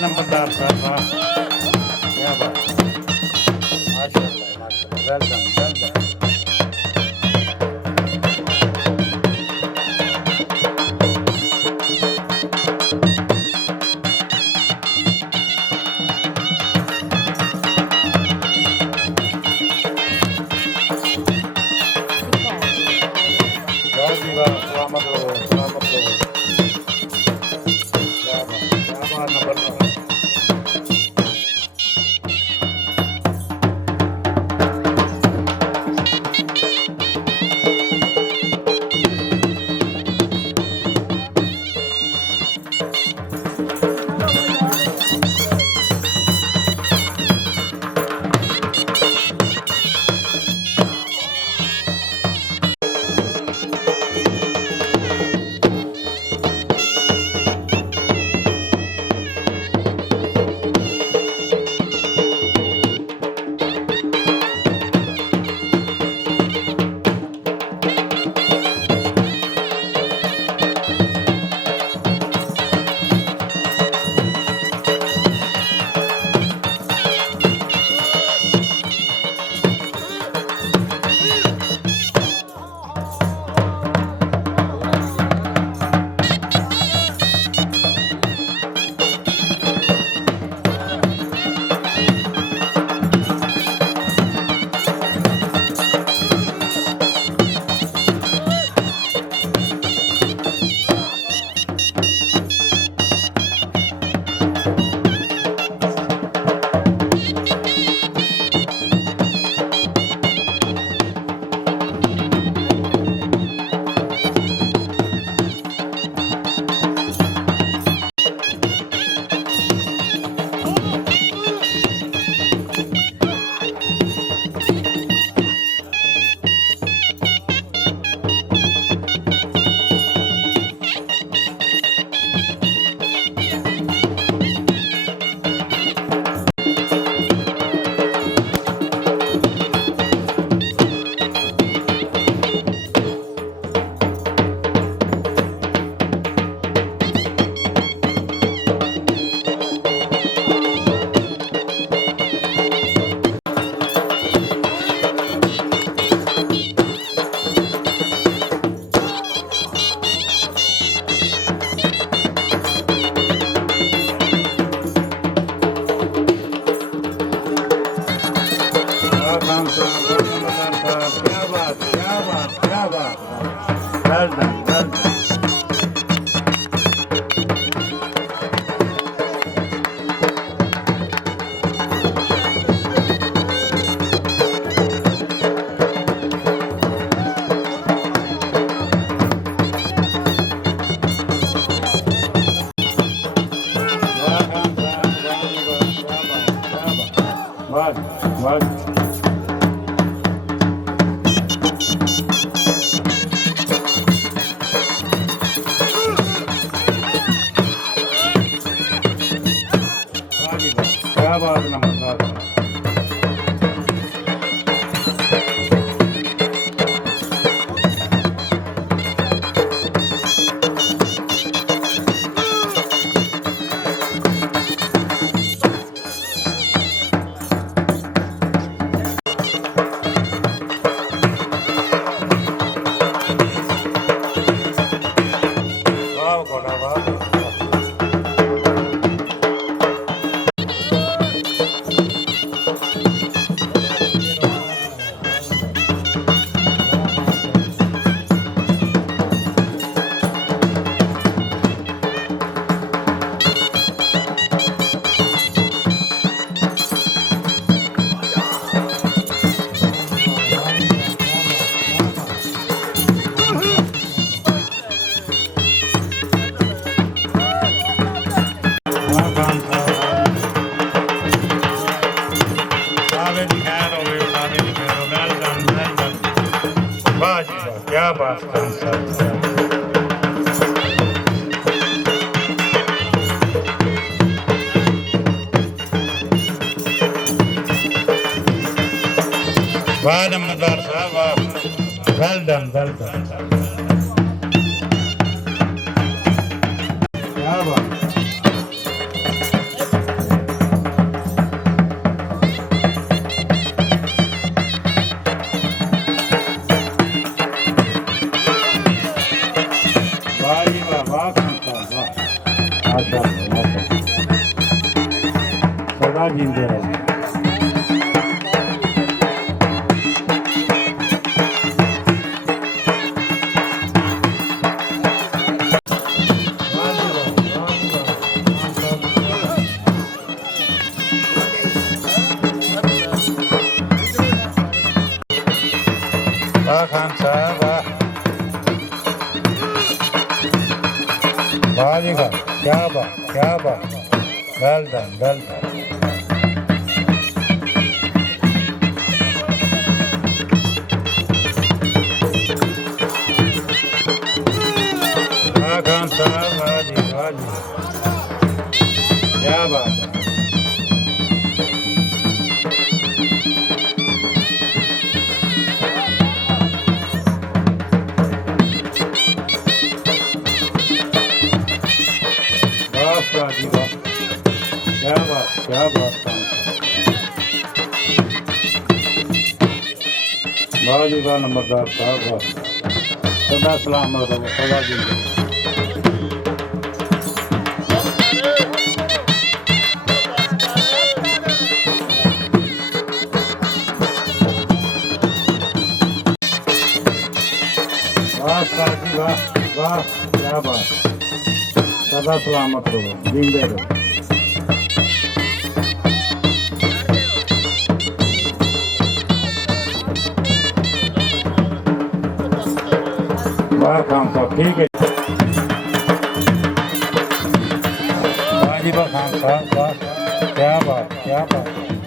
ਨੰਬਰਦਾਰ ਸਾਹਿਬ ਵਾਹ ਕਿਆ ਬਾਤ ਮਾਸ਼ਾਅੱਲਾ ਮਾਸ਼ਾਅੱਲਾ ਵੈਲ ਡਨ ਵੈਲ ਡਨ क्या बात वाह नमस्कार साहब वाह वेल डन क्या बात वाह खान साहब वाह माशाअल्लाह माशाअल्लाह सदा जींदे रहो वाह खान साहब वाह वाह जी वाह क्या बात वेल डन वाह खान साहब वाह जी क्या बात है वाह जी वाह क्या बात वाह जी वाह नंबरदार साहब वाह सदा सलामत रहो सदा जिंदगी वाह उस्ताद जी वाह क्या बात सदा सलामत रहो जिंदे रहो वाह खान साहब ठीक है वाह जी वाह खान साहब वाह क्या बात